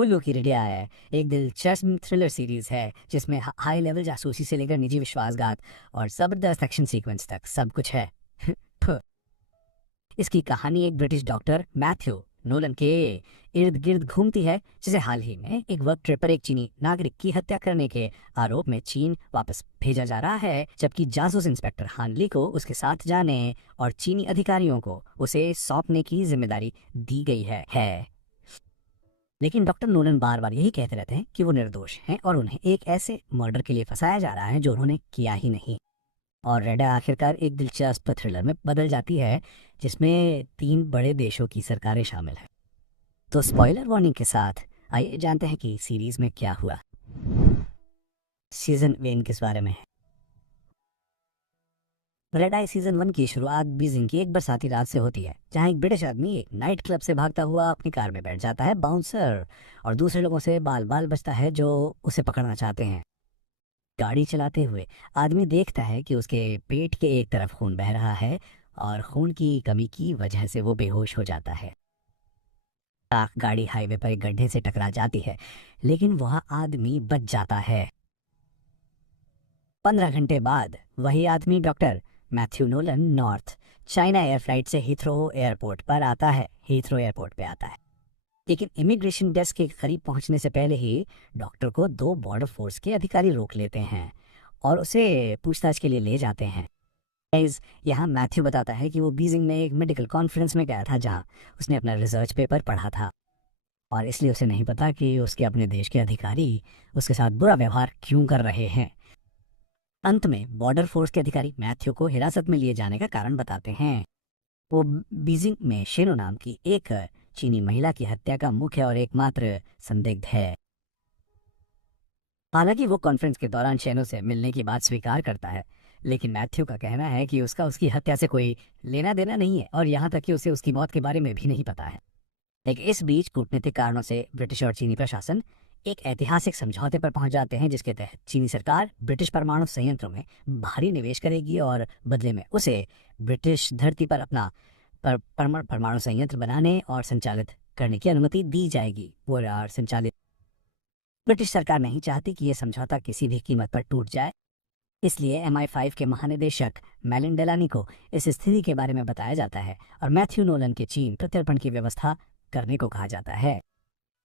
Hulu की radio है, एक दिलचस्प थ्रिलर सीरीज है जिसमें हाई लेवल जासूसी से लेकर निजी विश्वासघात और जबरदस्त एक्शन सीक्वेंस तक सब कुछ है। इसकी कहानी एक ब्रिटिश डॉक्टर मैथ्यू नोलन के इर्द गिर्द घूमती है, जिसे हाल ही में एक वर्क ट्रिप पर एक चीनी नागरिक की हत्या करने के आरोप में चीन वापस भेजा जा रहा है, जबकि जासूस इंस्पेक्टर हानली को उसके साथ जाने और चीनी अधिकारियों को उसे सौंपने की जिम्मेदारी दी गई है। लेकिन डॉक्टर नोलन बार बार यही कहते रहते हैं कि वो निर्दोष हैं और उन्हें एक ऐसे मर्डर के लिए फंसाया जा रहा है जो उन्होंने किया ही नहीं। और रेडा आखिरकार एक दिलचस्प थ्रिलर में बदल जाती है जिसमें 3 बड़े देशों की सरकारें शामिल हैं। तो स्पॉइलर वार्निंग के साथ आइए जानते हैं कि सीरीज में क्या हुआ। सीजन 1 किस बारे में है? रेड आई सीजन 1 की शुरुआत बीजिंग की एक बरसाती रात से होती है, जहां एक ब्रिटिश आदमी एक नाइट क्लब से भागता हुआ अपनी कार में बैठ जाता है। बाउंसर और दूसरे लोगों से बाल बाल बचता है जो उसे पकड़ना चाहते हैं। गाड़ी चलाते हुए आदमी देखता है कि उसके पेट के एक तरफ खून बह रहा है और खून की कमी की वजह से वो बेहोश हो जाता है। गाड़ी हाईवे पर एक गड्ढे से टकरा जाती है, लेकिन वह आदमी बच जाता है। 15 घंटे बाद वही आदमी doctor Matthew Nolan north China air flight से हीथ्रो एयरपोर्ट पे आता है। लेकिन इमिग्रेशन डेस्क के करीब पहुंचने से पहले ही डॉक्टर को 2 बॉर्डर फोर्स के अधिकारी रोक लेते हैं और उसे पूछताछ के लिए ले जाते हैं। यहाँ मैथ्यू बताता है कि वो बीजिंग में एक मेडिकल कॉन्फ्रेंस में गया था जहाँ उसने अपना रिसर्च पेपर पढ़ा था, और इसलिए उसे नहीं पता कि उसके अपने देश के अधिकारी उसके साथ बुरा व्यवहार क्यों कर रहे हैं। अंत में बॉर्डर फोर्स के अधिकारी मैथ्यू को हिरासत में लिए जाने का कारण बताते हैं। वो बीजिंग में शेनो नाम की एक चीनी महिला की हत्या का मुख्य और एकमात्र संदिग्ध है। हालांकि वो कॉन्फ्रेंस के दौरान शेनो से मिलने की बात स्वीकार करता है, लेकिन मैथ्यू का कहना है कि उसकी हत्या से कोई लेना देना नहीं है और यहाँ तक कि उसे उसकी मौत के बारे में भी नहीं पता है। लेकिन इस बीच कूटनीतिक कारणों से ब्रिटिश और चीनी प्रशासन एक ऐतिहासिक समझौते पर पहुंच जाते हैं, जिसके तहत चीनी सरकार ब्रिटिश परमाणु संयंत्रों में भारी निवेश करेगी और बदले में उसे ब्रिटिश धरती पर अपना परमाणु संयंत्र बनाने और संचालित करने की अनुमति दी जाएगी। ब्रिटिश सरकार नहीं चाहती कि यह समझौता किसी भी कीमत पर टूट जाए, इसलिए MI5 के महानिदेशक मेलिन डेलानी को इस स्थिति के बारे में बताया जाता है और मैथ्यू नोलन के चीन प्रत्यर्पण की व्यवस्था करने को कहा जाता है।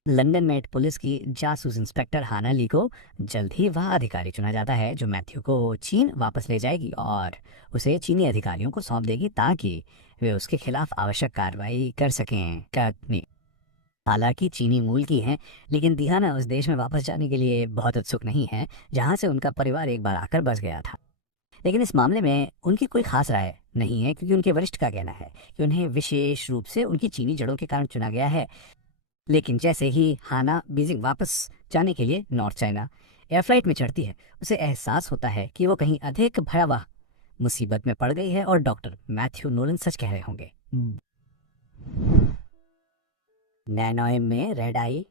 लंदन मेट पुलिस की जासूस इंस्पेक्टर हाना ली को जल्द ही वह अधिकारी चुना जाता है जो मैथ्यू को चीन वापस ले जाएगी और उसे चीनी अधिकारियों को सौंप देगी ताकि वे उसके खिलाफ आवश्यक कार्रवाई कर सकें। हालांकि चीनी मूल की हैं, लेकिन दिहाना उस देश में वापस जाने के लिए बहुत उत्सुक नहीं है जहां से उनका परिवार एक बार आकर बस गया था। लेकिन इस मामले में उनकी कोई खास राय नहीं है, क्योंकि उनके वरिष्ठ का कहना है कि उन्हें विशेष रूप से उनकी चीनी जड़ों के कारण चुना गया है। लेकिन जैसे ही हाना बीजिंग वापस जाने के लिए नॉर्थ चाइना एयरफ्लाइट में चढ़ती है, उसे एहसास होता है कि वो कहीं अधिक भयावह मुसीबत में पड़ गई है और डॉक्टर मैथ्यू नोलन सच कह रहे होंगे। नैनोइम में रेड आई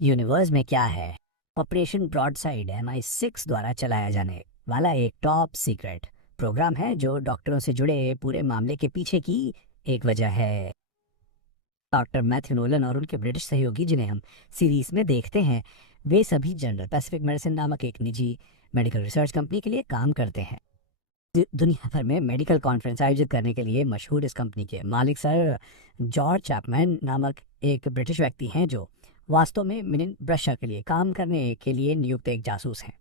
यूनिवर्स में क्या है? ऑपरेशन ब्रॉडसाइड MI6 द्वारा चलाया जाने वाला एक टॉप सीक्रेट प्रोग्राम है जो डॉक्टरों से जुड़े पूरे मामले के पीछे की एक वजह है। डॉक्टर मैथ्यू नोलन और उनके ब्रिटिश सहयोगी जिन्हें हम सीरीज में देखते हैं, वे सभी जनरल पैसिफिक मेडिसिन नामक एक निजी मेडिकल रिसर्च कंपनी के लिए काम करते हैं। दुनिया भर में मेडिकल कॉन्फ्रेंस आयोजित करने के लिए मशहूर इस कंपनी के मालिक सर जॉर्ज चैपमैन नामक एक ब्रिटिश व्यक्ति हैं जो वास्तव में मिनिन ब्रशा के लिए काम करने के लिए नियुक्त एक जासूस हैं।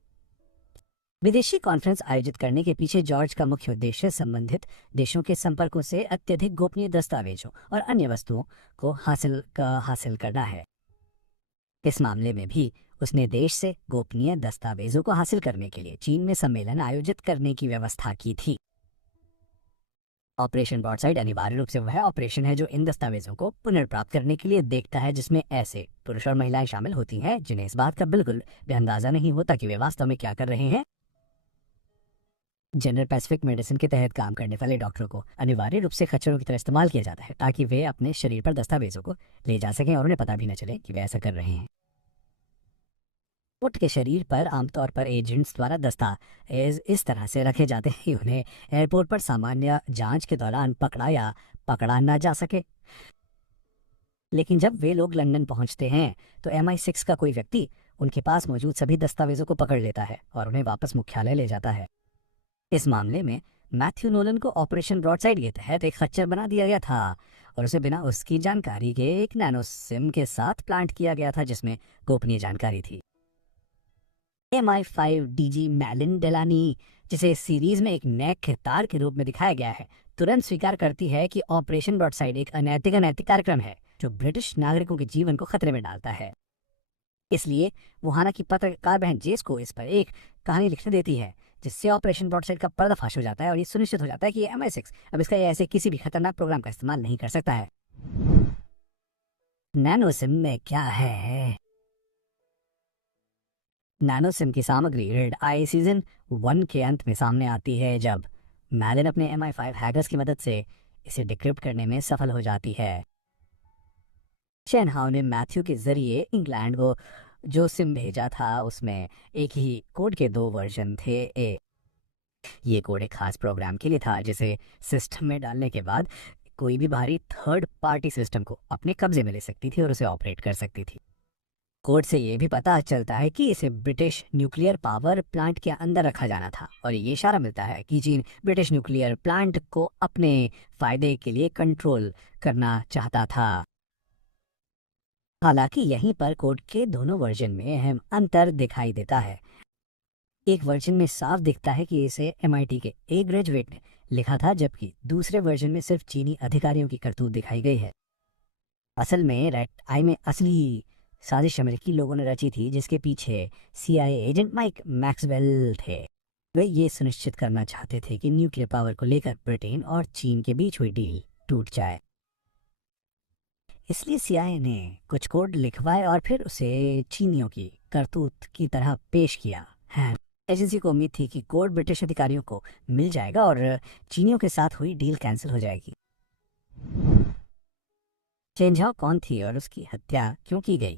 विदेशी कॉन्फ्रेंस आयोजित करने के पीछे जॉर्ज का मुख्य उद्देश्य संबंधित देशों के संपर्कों से अत्यधिक गोपनीय दस्तावेजों और अन्य वस्तुओं को हासिल करना है। इस मामले में भी उसने देश से गोपनीय दस्तावेजों को हासिल करने के लिए चीन में सम्मेलन आयोजित करने की व्यवस्था की थी। ऑपरेशन ब्रॉडसाइड अनिवार्य रूप से वह ऑपरेशन है जो इन दस्तावेजों को पुनर्प्राप्त करने के लिए देखता है, जिसमें ऐसे पुरुष और महिलाएं शामिल होती हैं जिन्हें इस बात का बिल्कुल भी अंदाजा नहीं होता कि वे वास्तव में क्या कर रहे हैं। जनरल पैसिफिक मेडिसिन के तहत काम करने वाले डॉक्टरों को अनिवार्य रूप से खच्चरों की तरह इस्तेमाल किया जाता है ताकि वे अपने शरीर पर दस्तावेजों को ले जा सकें और उन्हें पता भी न चले कि वे ऐसा कर रहे हैं। उट के शरीर पर आमतौर पर एजेंट्स द्वारा दस्तावेज इस तरह से रखे जाते हैं कि उन्हें एयरपोर्ट पर सामान्य जांच के दौरान पकड़ा या पकड़ा ना जा सके। लेकिन जब वे लोग लंदन पहुंचते हैं तो MI6 का कोई व्यक्ति उनके पास मौजूद सभी दस्तावेजों को पकड़ लेता है और उन्हें वापस मुख्यालय ले जाता है। इस मामले में मैथ्यू नोलन को ऑपरेशन ब्रॉडसाइड के तहत एक खच्चर बना दिया गया था और उसे बिना उसकी जानकारी के एक नैनो सिम के साथ प्लांट किया गया था जिसमें गोपनीय जानकारी थी। MI5 DG मैलिन डेलानी, जिसे इस सीरीज में एक नए किरदार के रूप में दिखाया गया है, तुरंत स्वीकार करती है कि ऑपरेशन ब्रॉडसाइड एक अनैतिक कार्यक्रम है जो ब्रिटिश नागरिकों के जीवन को खतरे में डालता है। इसलिए वो हाना की पत्रकार बहन जेस को इस पर एक कहानी लिखने देती है जिससे ऑपरेशन ब्रॉडसाइड का पर्दाफाश हो जाता है और ये सुनिश्चित हो जाता है कि MI6 अब इसका ऐसे किसी भी खतरनाक प्रोग्राम का इस्तेमाल नहीं कर सकता है। नैनो सिम में क्या है? नैनो सिम की सामग्री रेड आई सीजन 1 के अंत में सामने आती है जब मैलिन अपने MI5 हैकर्स की मदद से इसे डिक्रिप्ट करने में सफल हो जाती है। शेन हाउ ने मैथ्यू के जरिए इंग्लैंड को जो सिम भेजा था उसमें एक ही कोड के 2 वर्जन थे। ये कोड एक खास प्रोग्राम के लिए था जिसे सिस्टम में डालने के बाद कोई भी बाहरी थर्ड पार्टी सिस्टम को अपने कब्जे में ले सकती थी और उसे ऑपरेट कर सकती थी। कोड से ये भी पता चलता है कि इसे ब्रिटिश न्यूक्लियर पावर प्लांट के अंदर रखा जाना था और ये इशारा मिलता है कि चीन ब्रिटिश न्यूक्लियर प्लांट को अपने फायदे के लिए कंट्रोल करना चाहता था। हालांकि यहीं पर कोड के दोनों वर्जन में अहम अंतर दिखाई देता है। एक वर्जन में साफ दिखता है कि इसे MIT के एक ग्रेजुएट ने लिखा था जबकि दूसरे वर्जन में सिर्फ चीनी अधिकारियों की करतूत दिखाई गई है। असल में रेड आई में असली साजिश अमेरिकी लोगों ने रची थी जिसके पीछे CIA एजेंट माइक मैक्सवेल थे। वे ये सुनिश्चित करना चाहते थे कि न्यूक्लियर पावर को लेकर ब्रिटेन और चीन के बीच हुई डील टूट जाए। इसलिए CIA ने कुछ कोड लिखवाए और फिर उसे चीनियों की करतूत की तरह पेश किया है। एजेंसी को उम्मीद थी कि कोड ब्रिटिश अधिकारियों को मिल जाएगा और चीनियों के साथ हुई डील कैंसिल हो जाएगी। चेन झाओ कौन थी और उसकी हत्या क्यों की गई?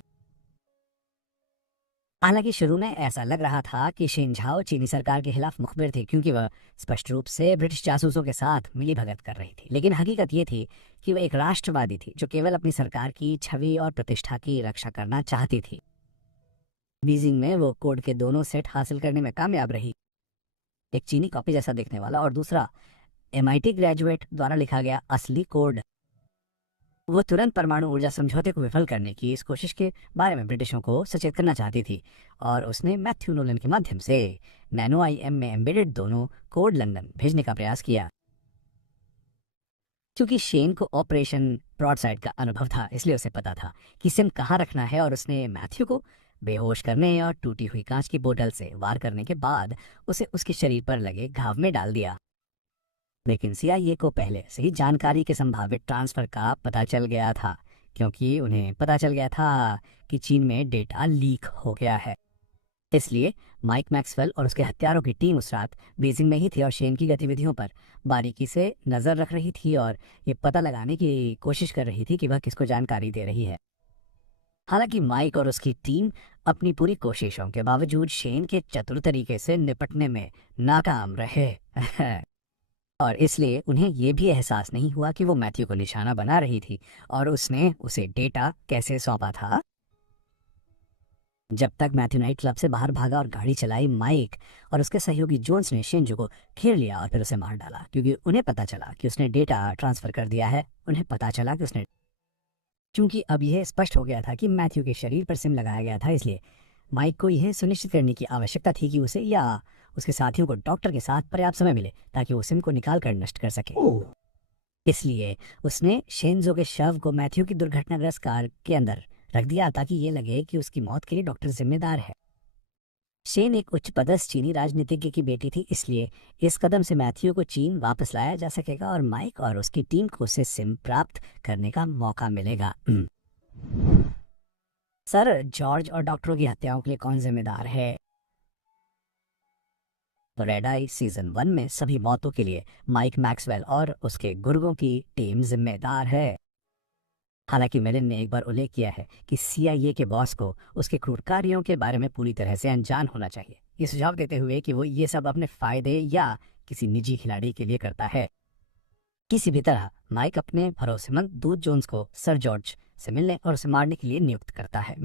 हालांकि शुरू में ऐसा लग रहा था कि शेन झाओ चीनी सरकार के खिलाफ मुखबिर थी क्योंकि वह स्पष्ट रूप से ब्रिटिश जासूसों के साथ मिलीभगत कर रही थी, लेकिन हकीकत ये थी कि वह एक राष्ट्रवादी थी जो केवल अपनी सरकार की छवि और प्रतिष्ठा की रक्षा करना चाहती थी। बीजिंग में वो कोड के दोनों सेट हासिल करने में कामयाब रही, एक चीनी कॉपी जैसा दिखने वाला और दूसरा MIT ग्रेजुएट द्वारा लिखा गया असली कोड। वो तुरंत परमाणु ऊर्जा समझौते को विफल करने की इस कोशिश के बारे में ब्रिटिशों को सचेत करना चाहती थी और उसने मैथ्यू नोलन के माध्यम से नैनो IM में एम्बेडेड दोनों कोड लंदन भेजने का प्रयास किया। क्योंकि शेन को ऑपरेशन ब्रॉडसाइड का अनुभव था इसलिए उसे पता था कि सिम कहाँ रखना है और उसने मैथ्यू को बेहोश करने और टूटी हुई कांच की बोतल से वार करने के बाद उसे उसके शरीर पर लगे घाव में डाल दिया। लेकिन CIA को पहले से ही जानकारी के संभावित ट्रांसफर का पता चल गया था क्योंकि उन्हें पता चल गया था कि चीन में डेटा लीक हो गया है। इसलिए माइक मैक्सवेल और उसके हत्यारों की टीम उस रात बीजिंग में ही थी और शेन की गतिविधियों पर बारीकी से नजर रख रही थी और ये पता लगाने की कोशिश कर रही थी कि वह किसको जानकारी दे रही है। हालांकि माइक और उसकी टीम अपनी पूरी कोशिशों के बावजूद शेन के चतुर तरीके से निपटने में नाकाम रहे और इसलिए उन्हें यह भी एहसास नहीं हुआ कि वो मैथ्यू को निशाना बना रही थी और उसने उसे डेटा कैसे सौंपा था। जब तक मैथ्यू नाइट क्लब से बाहर भागा और गाड़ी चलाई, माइक और उसके सहयोगी जोन्स ने शेनजू को घेर लिया और फिर उसे मार डाला क्योंकि उन्हें पता चला कि उसने डेटा ट्रांसफर कर दिया है। उन्हें पता चला कि उसने क्योंकि अब यह स्पष्ट हो गया था कि मैथ्यू के शरीर पर सिम लगाया गया था, इसलिए माइक को यह सुनिश्चित करने की आवश्यकता थी कि उसे या उसके साथियों को डॉक्टर के साथ पर्याप्त समय मिले ताकि वो सिम को निकाल कर नष्ट कर सके। इसलिए उसने शेनजो के शव को मैथ्यू की दुर्घटनाग्रस्त कार के अंदर रख दिया ताकि ये लगे कि उसकी मौत के लिए डॉक्टर जिम्मेदार है। शेन एक उच्च पदस्थ चीनी राजनीतिज्ञ की बेटी थी, इसलिए इस कदम से मैथ्यू को चीन वापस लाया जा सकेगा और माइक और उसकी टीम को उससे सिम प्राप्त करने का मौका मिलेगा। सर जॉर्ज और डॉक्टरों की हत्याओं के लिए कौन जिम्मेदार है? तो रेड आई सीजन 1 में सभी मौतों के लिए माइक मैक्सवेल और उसके गुर्गों की टीम जिम्मेदार है। हालांकि मेलिन ने एक बार उल्लेख किया है कि CIA के बॉस को उसके क्रूर कार्यों के बारे में पूरी तरह से अनजान होना चाहिए, ये सुझाव देते हुए कि वो ये सब अपने फायदे या किसी निजी खिलाड़ी के लिए करता है। किसी भी तरह माइक अपने भरोसेमंद दूत जोन्स को सर जॉर्ज से मिलने और उसे मारने के लिए नियुक्त करता है।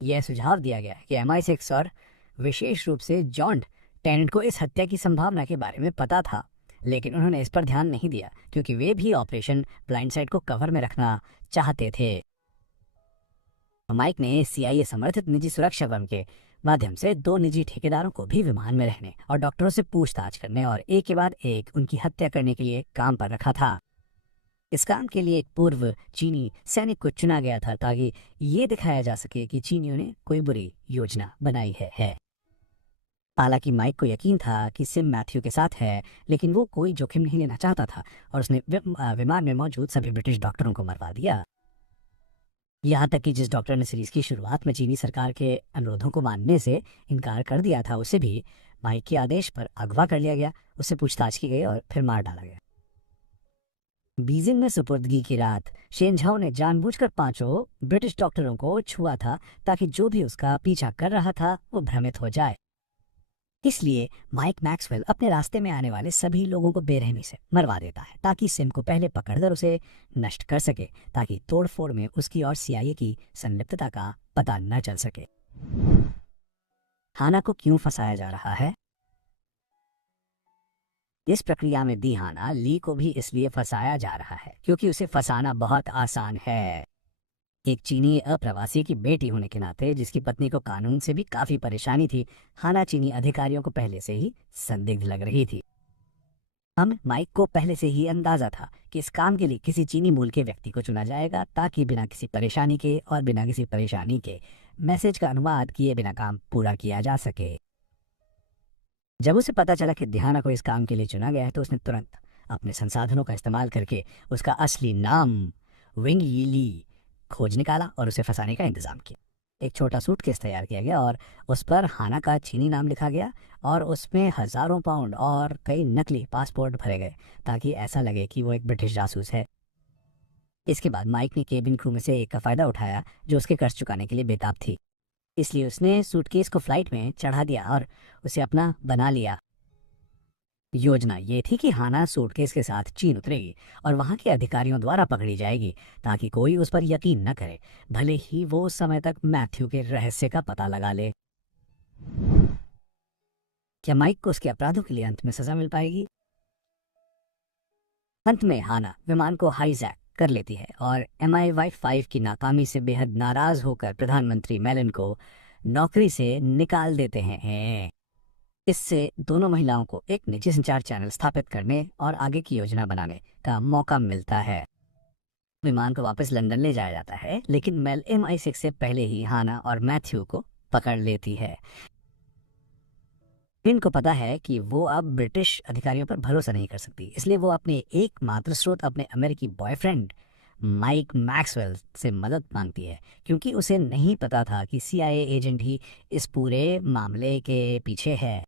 यह सुझाव दिया गया है कि MI6 और विशेष रूप से जॉन टेनेंट को इस हत्या की संभावना के बारे में पता था, लेकिन उन्होंने इस पर ध्यान नहीं दिया क्योंकि वे भी ऑपरेशन ब्लाइंडसाइड को कवर में रखना चाहते थे। माइक ने CIA समर्थित निजी सुरक्षा फर्म के माध्यम से 2 निजी ठेकेदारों को भी विमान में रहने और डॉक्टरों से पूछताछ करने और एक के बाद एक उनकी हत्या करने के लिए काम पर रखा था। इस काम के लिए एक पूर्व चीनी सैनिक को चुना गया था ताकि ये दिखाया जा सके कि चीनियों ने कोई बुरी योजना बनाई है। हालांकि माइक को यकीन था कि सिम मैथ्यू के साथ है, लेकिन वो कोई जोखिम नहीं लेना चाहता था और उसने विमान में मौजूद सभी ब्रिटिश डॉक्टरों को मरवा दिया। यहाँ तक कि जिस डॉक्टर ने सीरीज की शुरुआत में चीनी सरकार के अनुरोधों को मानने से इनकार कर दिया था, उसे भी माइक के आदेश पर अगवा कर लिया गया, उससे पूछताछ की गई और फिर मार डाला गया। बीजिंग में सुपुर्दगी की रात शेन झाओ ने जानबूझकर 5 ब्रिटिश डॉक्टरों को छुआ था ताकि जो भी उसका पीछा कर रहा था वो भ्रमित हो जाए। इसलिए माइक मैक्सवेल अपने रास्ते में आने वाले सभी लोगों को बेरहमी से मरवा देता है ताकि सिम को पहले पकड़कर उसे नष्ट कर सके, ताकि तोड़फोड़ में उसकी और CIA की संलिप्तता का पता न चल सके। हाना को क्यों फंसाया जा रहा है? इस प्रक्रिया में दी हाना ली को भी इसलिए फंसाया जा रहा है क्योंकि उसे फंसाना बहुत आसान है। एक चीनी अप्रवासी की बेटी होने के नाते जिसकी पत्नी को कानून से भी काफी परेशानी थी, हाना चीनी अधिकारियों को पहले से ही संदिग्ध लग रही थी। माइक को पहले से ही अंदाजा था कि इस काम के लिए किसी चीनी मूल के व्यक्ति को चुना जाएगा ताकि बिना किसी परेशानी के और बिना किसी परेशानी के मैसेज का अनुवाद किए बिना काम पूरा किया जा सके। जब उसे पता चला कि दिहाना को इस काम के लिए चुना गया है तो उसने तुरंत अपने संसाधनों का इस्तेमाल करके उसका असली नाम विंग यी ली खोज निकाला और उसे फंसाने का इंतजाम किया। एक छोटा सूटकेस तैयार किया गया और उस पर हाना का चीनी नाम लिखा गया और उसमें हजारों पाउंड और कई नकली पासपोर्ट भरे गए ताकि ऐसा लगे कि वो एक ब्रिटिश जासूस है। इसके बाद माइक ने केबिन क्रू में से एक का फायदा उठाया जो उसके कर्ज चुकाने के लिए बेताब थी, इसलिए उसने सूटकेस को फ्लाइट में चढ़ा दिया और उसे अपना बना लिया। योजना ये थी कि हाना सूटकेस के साथ चीन उतरेगी और वहां के अधिकारियों द्वारा पकड़ी जाएगी ताकि कोई उस पर यकीन न करे, भले ही वो उस समय तक मैथ्यू के रहस्य का पता लगा ले। क्या माइक को उसके अपराधों के लिए अंत में सजा मिल पाएगी? अंत में हाना विमान को हाईजैक कर लेती है और MI5 की नाकामी से बेहद नाराज होकर प्रधानमंत्री मेलिन को नौकरी से निकाल देते हैं। इससे दोनों महिलाओं को एक निजी संचार चैनल स्थापित करने और आगे की योजना बनाने का मौका मिलता है। विमान को वापस लंदन ले जाया जाता है, लेकिन मेल MI6 से पहले ही हाना और मैथ्यू को पकड़ लेती है। इनको पता है कि वो अब ब्रिटिश अधिकारियों पर भरोसा नहीं कर सकती, इसलिए वो अपने एकमात्र स्रोत अपने अमेरिकी बॉयफ्रेंड माइक मैक्सवेल से मदद मांगती है क्योंकि उसे नहीं पता था कि CIA एजेंट ही इस पूरे मामले के पीछे है।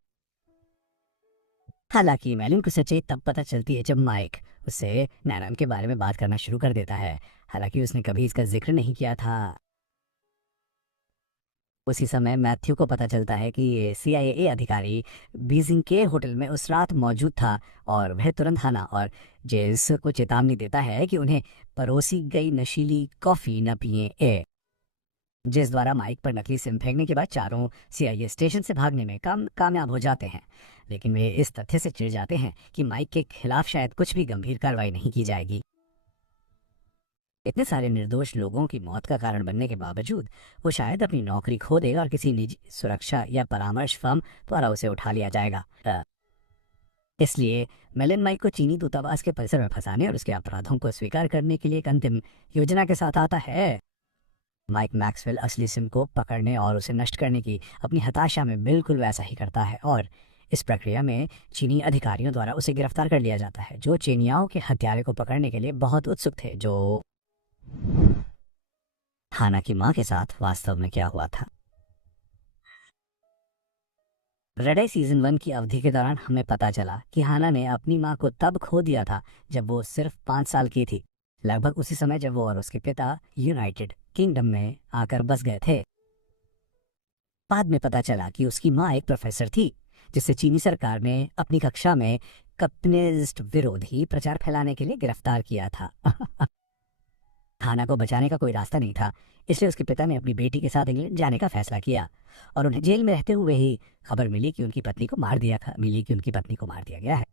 हालांकि मेलिन को सच्चाई तब पता चलती है जब माइक उससे नैनन के बारे में बात करना शुरू कर देता है, हालांकि उसने कभी इसका जिक्र नहीं किया था। उसी समय मैथ्यू को पता चलता है कि CIA अधिकारी बीजिंग के होटल में उस रात मौजूद था और वह तुरंत हाना और जेस को चेतावनी देता है कि उन्हें परोसी गई नशीली कॉफी न पिए। जेस द्वारा माइक पर नकली सिम फेंकने के बाद चारों CIA स्टेशन से भागने में कामयाब हो जाते हैं, लेकिन वे इस तथ्य से चिढ़ जाते हैं कि माइक के खिलाफ शायद कुछ भी गंभीर कार्रवाई नहीं की जाएगी। इतने सारे निर्दोष लोगों की मौत का कारण बनने के बावजूद वो शायद अपनी नौकरी खो देगा और किसी निजी सुरक्षा या परामर्श फर्म द्वारा उसे उठा लिया जाएगा। इसलिए मेलिन माइक को चीनी दूतावास के परिसर में फंसाने और उसके अपराधों को स्वीकार करने के लिए एक अंतिम योजना के साथ आता है। माइक मैक्सवेल असली सिम को पकड़ने और उसे नष्ट करने की अपनी हताशा में बिल्कुल वैसा ही करता है और इस प्रक्रिया में चीनी अधिकारियों द्वारा उसे गिरफ्तार कर लिया जाता है जो चीनियाओं के हत्यारे को पकड़ने के लिए बहुत उत्सुक थे। जो हाना की मां के साथ वास्तव में क्या हुआ था? रेड आई सीजन 1 की अवधि के दौरान हमें पता चला कि हाना ने अपनी मां को तब खो दिया था जब वो सिर्फ 5 साल की थी, लगभग उसी समय जब वो और उसके पिता यूनाइटेड किंगडम में आकर बस गए थे। बाद में पता चला कि उसकी मां एक प्रोफेसर थी जिसे चीनी सरकार ने अपनी कक्षा में कम्युनिस्ट विरोधी प्रचार फैलाने के लिए गिरफ्तार किया था। हाना को बचाने का कोई रास्ता नहीं था, इसलिए उसके पिता ने अपनी बेटी के साथ इंग्लैंड जाने का फैसला किया और उन्हें जेल में रहते हुए ही खबर मिली कि उनकी पत्नी को मार दिया गया है।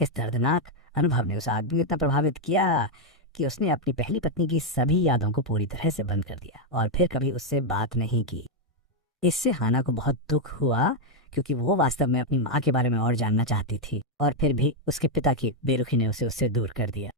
इस दर्दनाक अनुभव ने उस आदमी को इतना प्रभावित किया कि उसने अपनी पहली पत्नी की सभी यादों को पूरी तरह से बंद कर दिया और फिर कभी उससे बात नहीं की। इससे हाना को बहुत दुख हुआ, क्योंकि वो वास्तव में अपनी माँ के बारे में और जानना चाहती थी, और फिर भी उसके पिता की बेरुखी ने उसे उससे दूर कर दिया।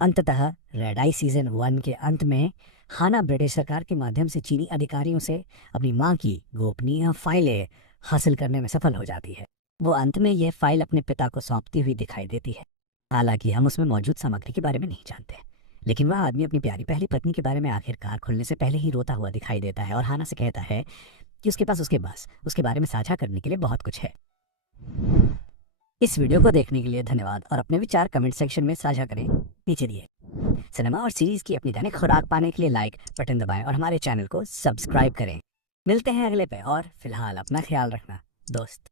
अंततः रेड आई सीजन 1 के अंत में हाना ब्रिटिश सरकार के माध्यम से चीनी अधिकारियों से अपनी माँ की गोपनीय फाइलें हासिल करने में सफल हो जाती है। वो अंत में यह फाइल अपने पिता को सौंपती हुई दिखाई देती है। हालांकि हम उसमें मौजूद सामग्री के बारे में नहीं जानते, लेकिन वह आदमी अपनी प्यारी पहली पत्नी के बारे में आखिरकार खुलने से पहले ही रोता हुआ दिखाई देता है और हाना से कहता है कि उसके पास उसके बारे में साझा करने के लिए बहुत कुछ है। इस वीडियो को देखने के लिए धन्यवाद और अपने विचार कमेंट सेक्शन में साझा करें नीचे दिए। सिनेमा और सीरीज की अपनी दैनिक खुराक पाने के लिए लाइक बटन दबाएं और हमारे चैनल को सब्सक्राइब करें। मिलते हैं अगले पे, और फिलहाल अपना ख्याल रखना दोस्त।